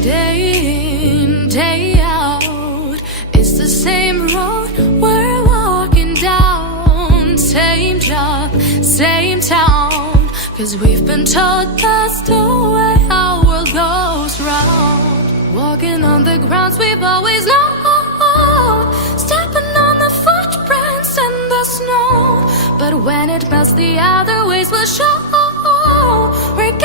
Day in, day out, it's the same road we're walking down. Same job, same town, 'cause we've been told that's the way our world goes round. Walking on the grounds we've always known, stepping on the footprints in the snow. But when it melts, the other ways will show. We're